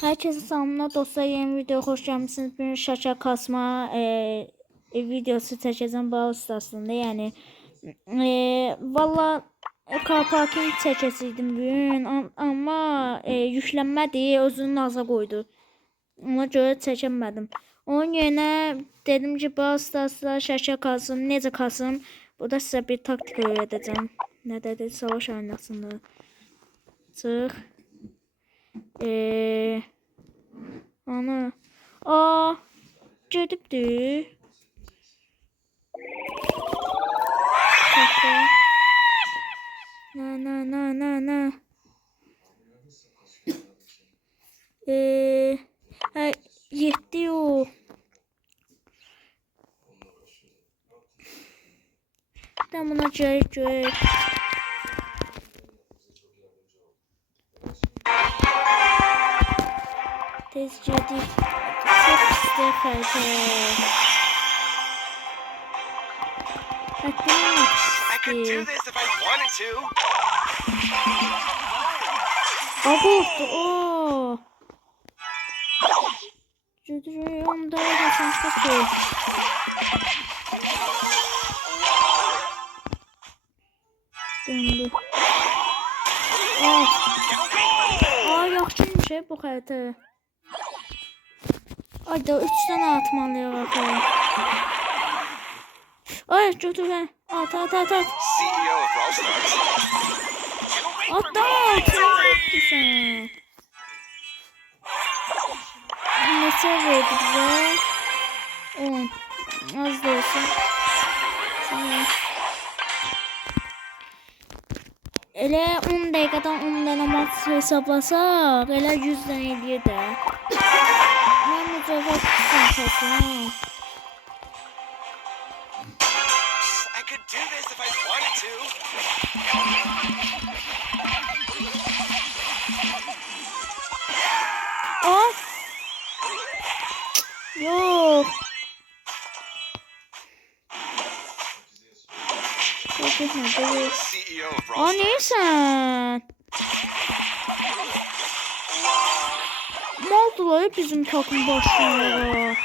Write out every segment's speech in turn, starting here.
Herkese selamlar dostlar, yeni video hoş gelmişsiniz. Bir şaşa kasma videosu çekeceğim Brawl Stars'ında. Yani valla car parking çəkəcəydim bugün ama yüklənmədi, özünü naza qoydu. Ona görə çəkəmədim. Onun yerine dedim ki Brawl Stars'da şaşa kasım, necə kasım. Burada sizə bir taktik öyrədəcəm. Nə dedi? Savaş aynasında. Çıx. Ana. Aa, gedibdi. Na. Yetti o. Ben buna gerek. Tez gedib. Çok pislik xərcə. Hətta I could do this if I wanted to. Abortu o. Cüdürüm da geçmişte ki. Döndü. Yaxşıymış bu xəritə. Ay da 3 tane atmalıyıq axı. Ay götürən. At. CEO of Brawl Stars. At. Sen. Neçə verdi bizə? 10. Az da olsun. Elə 10 dəqiqədən 10 dənə maç hesablasaq, elə 100 dənə eləyir də. Mən mücəvvət tutacağım. I could do this if I wanted to. Yok. CEO of Brawl Stars. Neysən? Ne oldular bizim takım başkanları?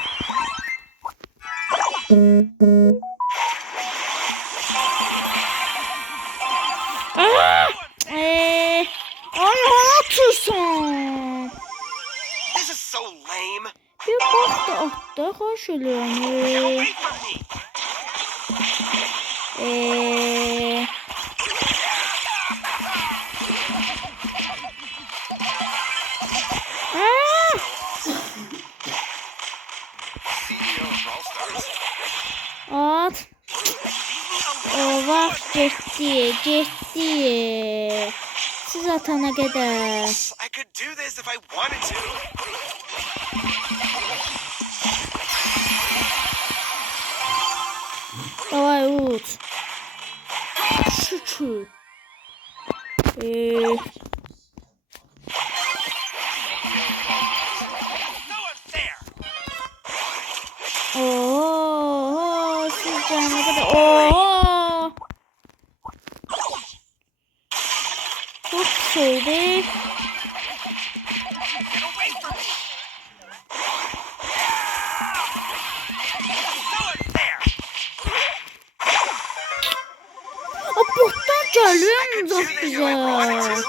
Ay atırsan. This is so lame. Bir bak da attı karşılığını. CEO of Brawl Stars. At. O vaxt getdi. Siz atana qədər. I could do this if I wanted to. Davay uç. Şükür. Oo, siz canına kadar. Oo. Çok şeydi. Botlar geliyor mu çok güzel.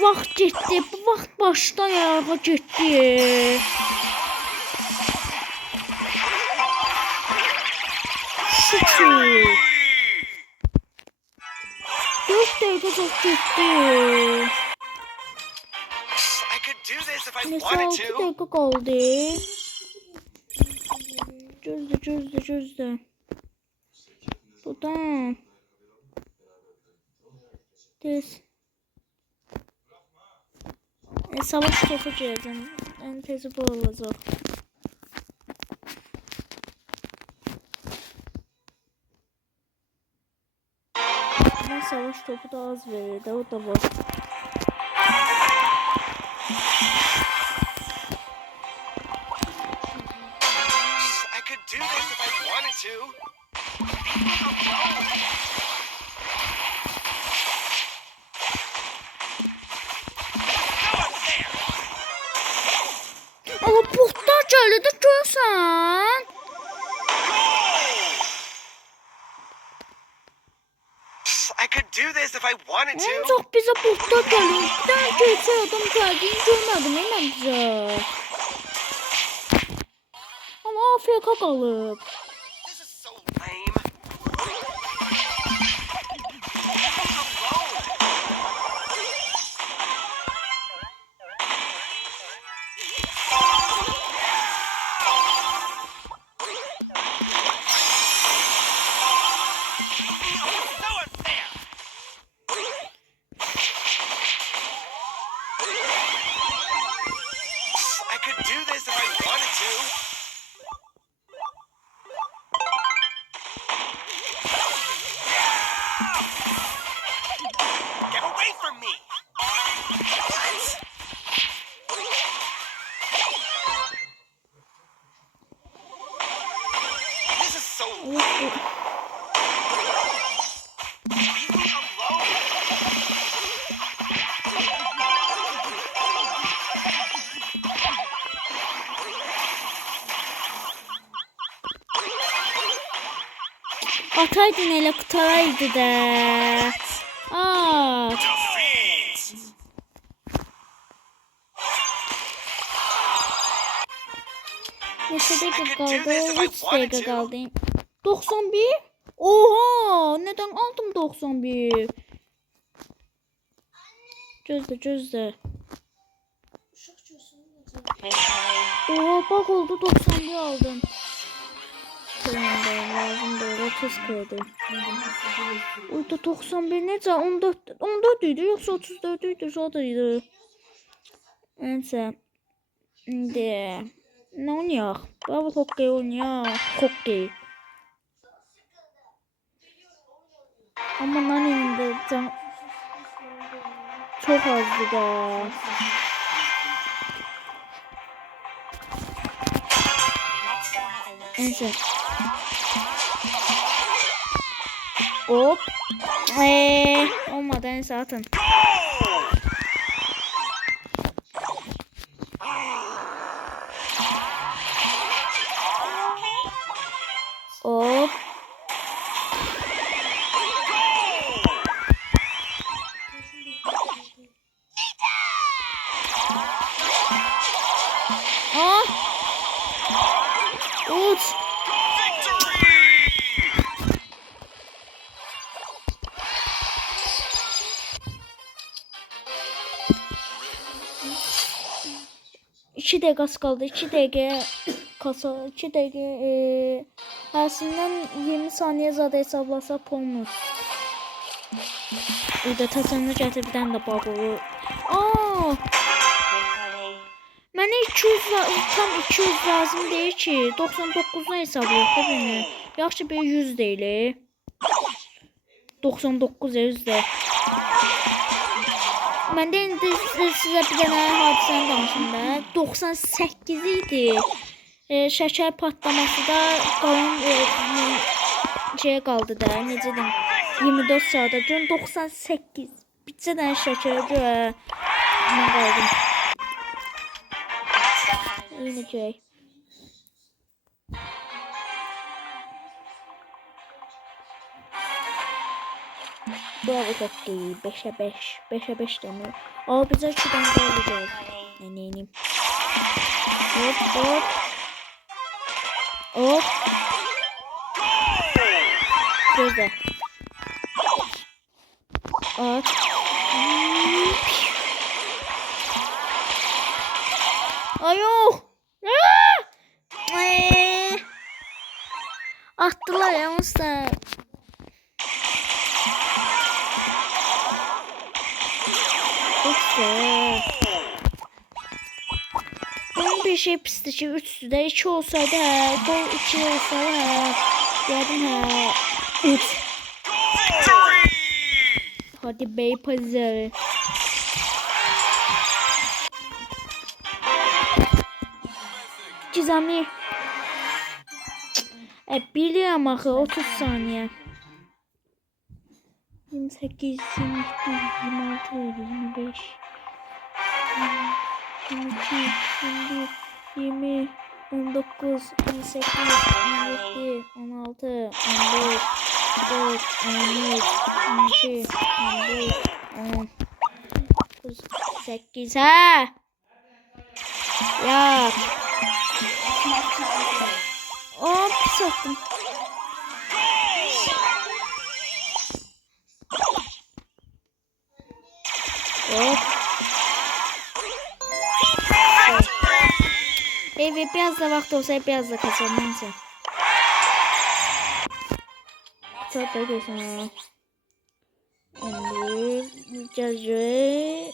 Vaxt getdi. Bu vaxt başdan ayağa getdi. Şükür. 4 dəqiqə çox getdi. I could do this if I Neyse 6 wanted to. dəqiqə qaldı. Gözdür. Buradan. Tez. Savaş topu girəcəm. En tezi bu olacaq. Ama savaş topu da az verir de, o da var. I wanted to. Ancaq bizə botlar gəlir. Bir dənə gerçək adam gəldiyini görmədim mən bizə. Amma AFK qalıb. This is so lame. So unfair. I could do this if I wanted to. Get away from me! What? This is so lame. Leave me alone. Ataydın elə qutaraydı da. Aa, Defeat! neçə dəqiqə qaldı? 3 dəqiqə qaldı. 91? Oha! Nədən aldım 91? Gözlə. Oha, bak oldu 91 aldım. Lazım değil 30 kredi. Orada 91 necə? 14 idi yoxsa 34 idi? Zadıydı. Neyse. İndi ne oynayaq? Bravo hokkey oynayaq. Hokkey. Ama nanin de can çok azdı da. Neyse. Hop. Olmadı neyse atın. Hop. Ah. Uç. Victory! 2 dəqiqəsi qaldı. 2 dəqiqə kasa, 2 dəqiqə həsindən 20 saniyə zada hesablasaq olmaz. Burada tatanı gətir bir dənə də babuğu. Aa! Mənə 200 tam 200 lazım deyil ki. 99'dan hesablayaq da beni. Yaxşı bir 100 deyil. 99 100 də. Mən də indi sizə bir dənə hadisəni danışım da. 98 idi. Şəkər patlaması da qalan şey qaldı da. Necə deyim? 24 saata. Gün 98. Bitsə də şəkərə görə mən qaldım. Yine şey. Bravo hokkey. 5'e 5. 5'e 5 demiyor. Aa bize şuradan olacak. Neneyim. Hop hop. Hop. Gözle. At. Ay yok. Attılar yalnız da. Bunun bir şey pisti ki 3'tü de 2 olsaydı ha. Gol 2 olsaydı ha. Yardım ha. 3. Hadi bey pazarı. Gizemli. Biliyorum axı 30 saniye. 28, 27, 26, 25, 22, 21, 20, 19, 18, 17, 16, 15, 4, 13, 12, 15, 10, 9, 8. Ha! Ya. O pis attım. Hop. Evet, biraz da vaxt olsaydı biraz da kaçalım. Neyse. Çok da güzel. Cacı.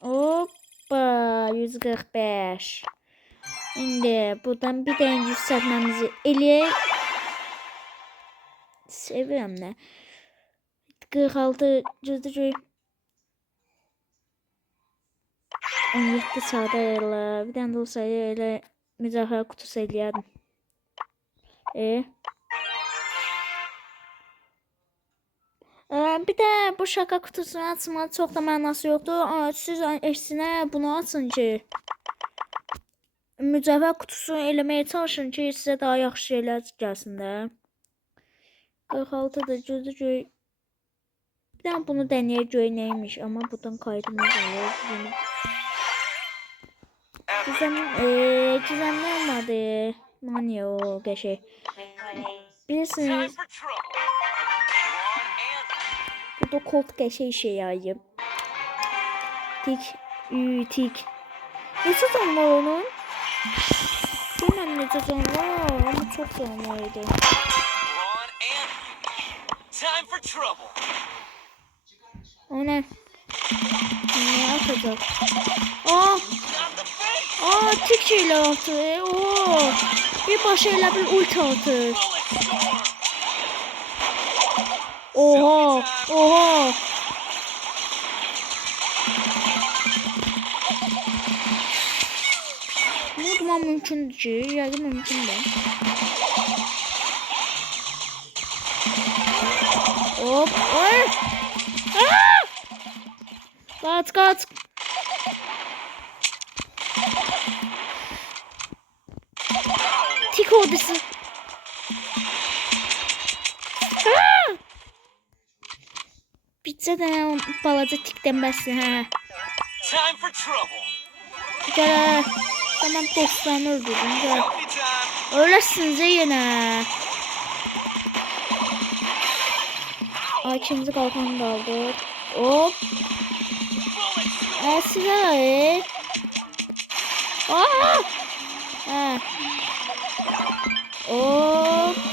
Hoppa. 145. Şimdi buradan bir tane yükseltmemizi eləyək. Seviyorum ne? 46 cüzdücü. 17 sağda elə. Bir tane de olsaydı elə mücahara kutusu eləyərdim. Bir de bu şaka kutusunu açmaq çox da mənası yoxdur. Siz əksinə bunu açın ki, mücevher kutusu eləməyə çalışın ki, sizə daha yaxşı şeylər gəlsin də. 46 da cüzdücü. Bir tane bunu deneyək göy neymiş, amma buradan kaydımız olur. Gizemli olmadı. Mani o qəşəng. Bilirsiniz, burada kod qəşəng şey yayıb. Tik. Necə canlı onun? Bilməm necə canlı, amma çox canlı idi. O ne? Ne atacak? Tek şeyler atı. Bir başıyla bir ulti atı. Oha. Unutmam mümkündür ki, yəqin mümkündür. Hop. Kaç. Tik ordusu. Bitsə də balaca tikdən bəssin, hə. Gələ. Tamam, dostlarını öldürdüm, gələ. Öyləsiniz yenə. İkinci qalxanı qaldır. Hop. Silah. Hop.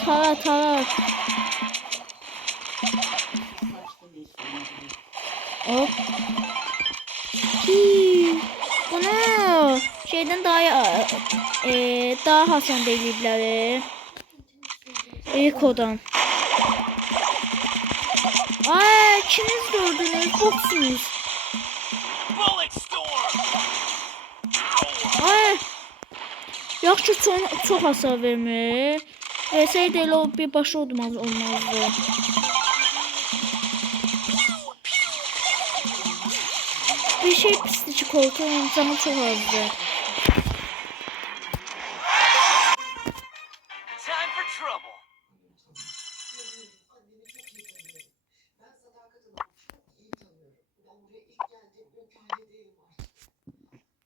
Tara. Hop. Bunu şeyden daha hasan deyiblər. Ekodan. İkiniz de öldünüz, botsunuz. Yaxşı çox hasar vermir. Versəydi elə o bir başı olmazdı. Bir şey pisdi ki, koltuğun canı çok azdı.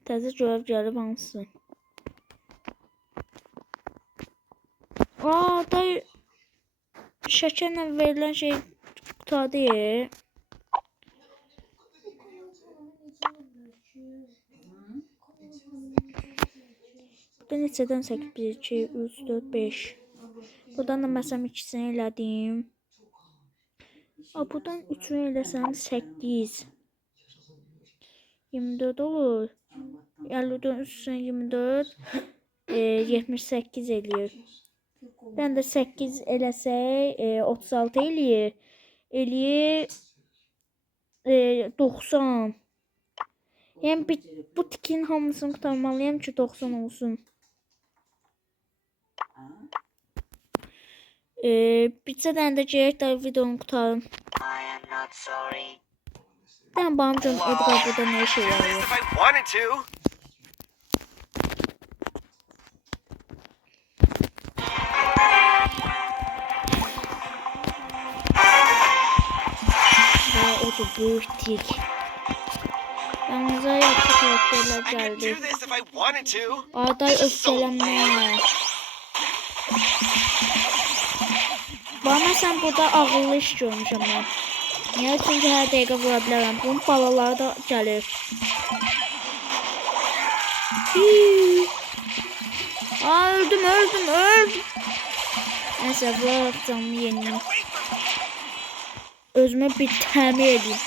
Təzə cavab gəlib hansı? Dayı şəkərlə verilən şey qutadı. Neçədən 8, 1, 2, 3, 4, 5. Buradan da məsələn 2-sini elədim. Buradan 3-ünü eləsəm 8. 24 olur. 54 üstüne 24. 78 eləyir. Ben de 8 eləsək 36 eləyir. 90. Yəni bu tikin hamısını qurtarmalıyam ki 90 olsun. Bitsə də gerək də videonu qurtarım. Ben bağımcım Edgar burada ne işe yarıyor? Bu böyük tik. Yanımıza yaxşı karakterlər I could gəldi. do this if I wanted to. Aday This is so öfkelənmə. lame. Bana sən burada ağıllı iş görmüşəm mən. Niyə? Çünki hər dəqiqə vura bilərəm. Bunun balaları da gəlir. Aa, öldüm. Neyse, vuraraq canımı yeniyim. Özümə bir təmir edeyim.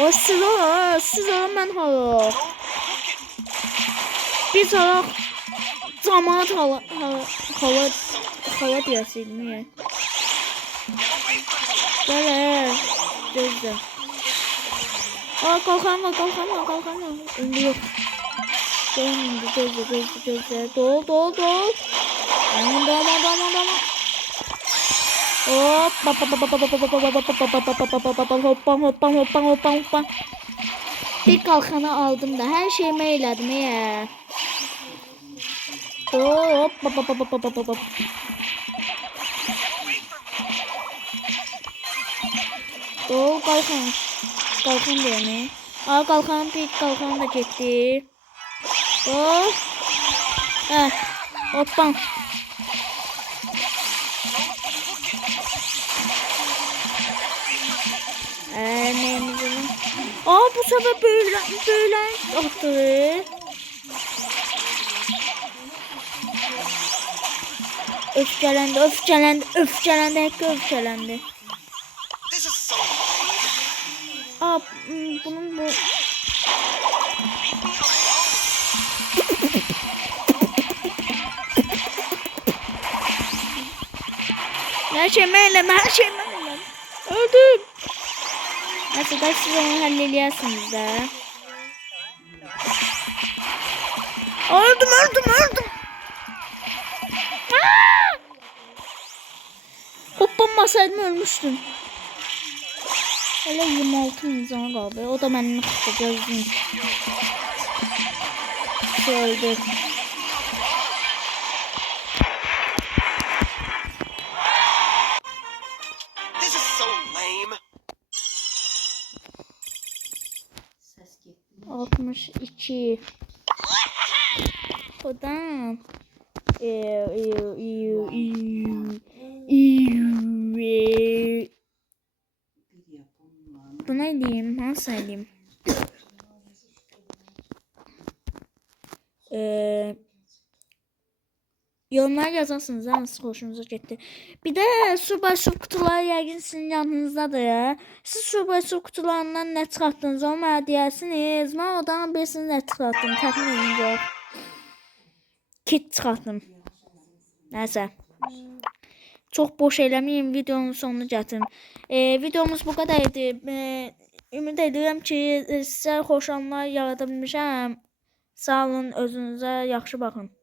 O siz ara mən hara. Biz hara camaat hala deyəsiydim ya. Gəl, gözlə. Aa, qalxanma. İndi yox. Indi gözlə. Dol. Aman. Hop. Hoppan. Bir kalkanı aldım da her şeyimi eyledim ya. Hop. Dol kalkan. Kalkan diyor ne? Aa, kalkan da gitti. Hop. Hoppan. Neyimizin? Aa, bu sefer böyle attı. Öfkelendi. This is so lame. Aa, bunun bu. Her şeyimi eyleme. Öldüm. Neyse da siz onu hallediyorsunuz da. Öldüm. Hoppanmasaydım ölmüştüm. Hele 26 insana kaldı. O da benim gözüm. Öldü. This is so lame. 62. Odan. Bu ne diyeyim? Nasıl diyeyim? Yorumlar yazarsınız ha, nasıl hoşunuza gitti. Bir de su kutuları yəqin sizin yanınızdadır ya. Siz su kutularından ne çıxartdınız onu mənə deyərsiniz. Mən odan birisini nə çıxartdım, təxmin edin gör. Kit çıxartdım. Nəysə. Çok boş eləməyim, videonun sonunu gətirim. Videomuz bu kadar idi. Ümid edirəm ki sizə xoş anlar yarada bilmişəm. Sağ olun, özünüzə yaxşı baxın.